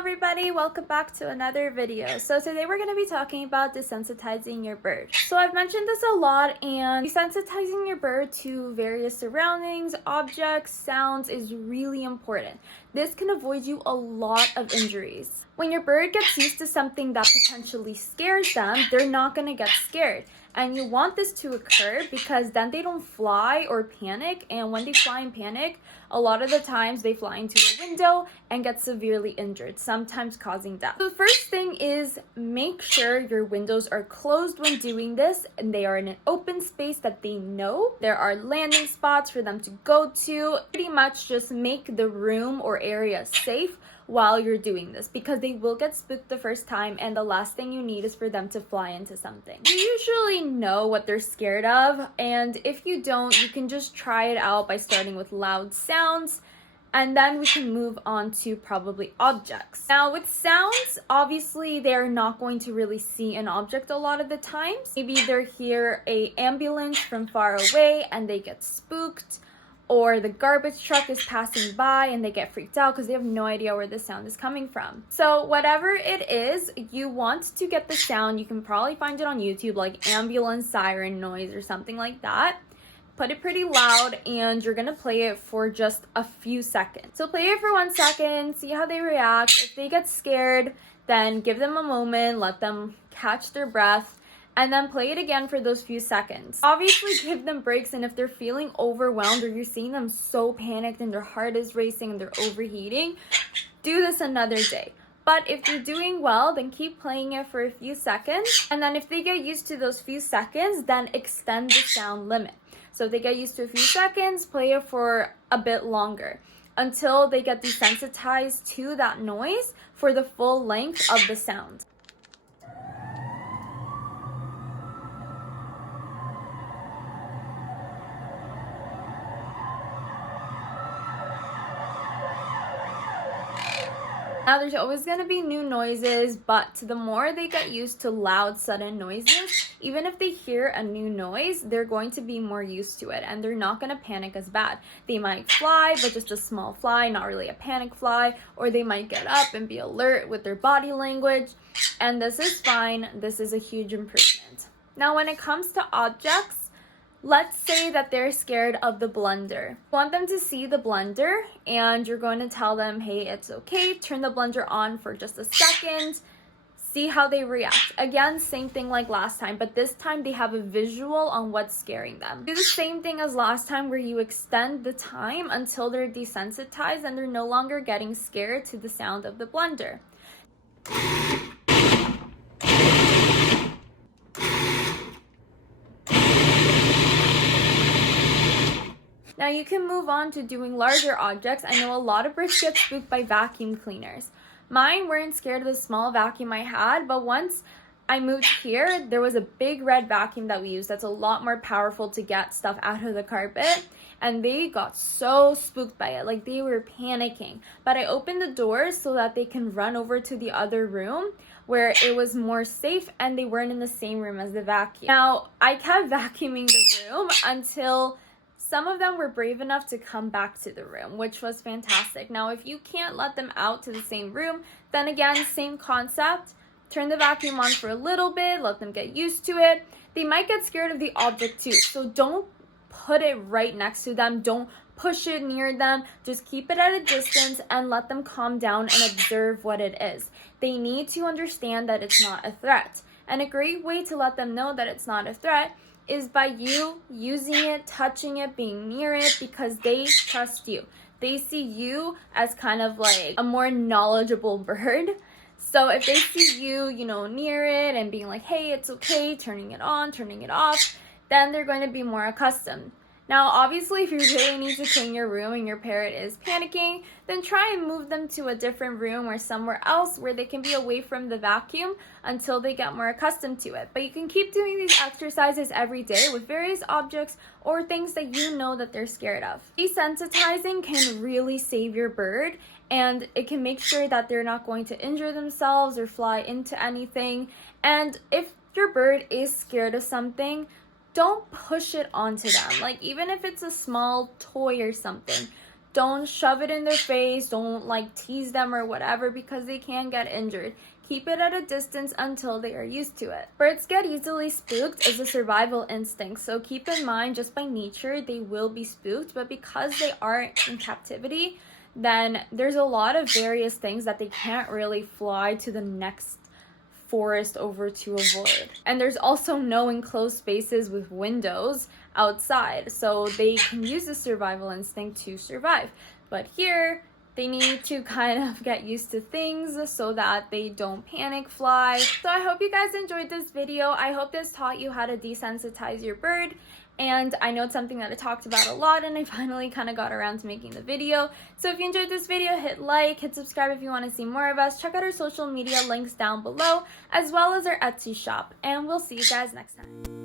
everybody, welcome back to another video. So today we're going to be talking about desensitizing your bird. So I've mentioned this a lot, and desensitizing your bird to various surroundings, objects, sounds is really important. This can avoid you a lot of injuries. When your bird gets used to something that potentially scares them, they're not going to get scared. And you want this to occur because then they don't fly or panic, and when they fly and panic, a lot of the times they fly into a window and get severely injured, sometimes causing death. So the first thing is make sure your windows are closed when doing this and they are in an open space that they know. There are landing spots for them to go to. Pretty much just make the room or area safe while you're doing this, because they will get spooked the first time, and the last thing you need is for them to fly into something. You usually know what they're scared of, and if you don't, you can just try it out by starting with loud sounds, and then we can move on to probably objects. Now with sounds, obviously they're not going to really see an object a lot of the times. Maybe they're hear an ambulance from far away and they get spooked, or the garbage truck is passing by and they get freaked out because they have no idea where the sound is coming from. So whatever it is, you want to get the sound. You can probably find it on YouTube, like ambulance siren noise or something like that. Put it pretty loud, and you're gonna play it for just a few seconds. So play it for 1 second, see how they react. If they get scared, then give them a moment, let them catch their breath, and then play it again for those few seconds. Obviously give them breaks, and if they're feeling overwhelmed or you're seeing them so panicked and their heart is racing and they're overheating, do this another day. But if you're doing well, then keep playing it for a few seconds, and then if they get used to those few seconds, then extend the sound limit. So if they get used to a few seconds, play it for a bit longer until they get desensitized to that noise for the full length of the sound. Now there's always going to be new noises, but the more they get used to loud, sudden noises, even if they hear a new noise, they're going to be more used to it, and they're not going to panic as bad. They might fly, but just a small fly, not really a panic fly, or they might get up and be alert with their body language, and this is fine. This is a huge improvement. Now when it comes to objects, let's say that they're scared of the blender. You want them to see the blender, and you're going to tell them, hey, it's okay. Turn the blender on for just a second. See how they react. Again, same thing like last time, but this time they have a visual on what's scaring them. Do the same thing as last time, where you extend the time until they're desensitized and they're no longer getting scared to the sound of the blender. Now you can move on to doing larger objects. I know a lot of birds get spooked by vacuum cleaners. Mine weren't scared of the small vacuum I had, but once I moved here, there was a big red vacuum that we use that's a lot more powerful to get stuff out of the carpet, and they got so spooked by it, like they were panicking. But I opened the doors so that they can run over to the other room where it was more safe and they weren't in the same room as the vacuum. Now, I kept vacuuming the room until some of them were brave enough to come back to the room, which was fantastic. Now, if you can't let them out to the same room, then again, same concept. Turn the vacuum on for a little bit, let them get used to it. They might get scared of the object too, so don't put it right next to them. Don't push it near them. Just keep it at a distance and let them calm down and observe what it is. They need to understand that it's not a threat. And a great way to let them know that it's not a threat is by you using it, touching it, being near it, because they trust you. They see you as kind of like a more knowledgeable bird. So if they see you, near it and being like, hey, it's okay, turning it on, turning it off, then they're going to be more accustomed. Now, obviously, if you really need to clean your room and your parrot is panicking, then try and move them to a different room or somewhere else where they can be away from the vacuum until they get more accustomed to it. But you can keep doing these exercises every day with various objects or things that you know that they're scared of. Desensitizing can really save your bird, and it can make sure that they're not going to injure themselves or fly into anything. And if your bird is scared of something, don't push it onto them. Like, even if it's a small toy or something, Don't shove it in their face, don't like tease them or whatever, because they can get injured. Keep it at a distance until they are used to it. Birds get easily spooked as a survival instinct, so keep in mind just by nature they will be spooked, but because they are in captivity, then there's a lot of various things that they can't really fly to the next forest over to avoid. And there's also no enclosed spaces with windows outside, so they can use the survival instinct to survive. But here, they need to kind of get used to things so that they don't panic fly. So I hope you guys enjoyed this video. I hope this taught you how to desensitize your bird. And I know it's something that I talked about a lot, and I finally kind of got around to making the video. So if you enjoyed this video, hit like, hit subscribe if you want to see more of us. Check out our social media links down below, as well as our Etsy shop. And we'll see you guys next time.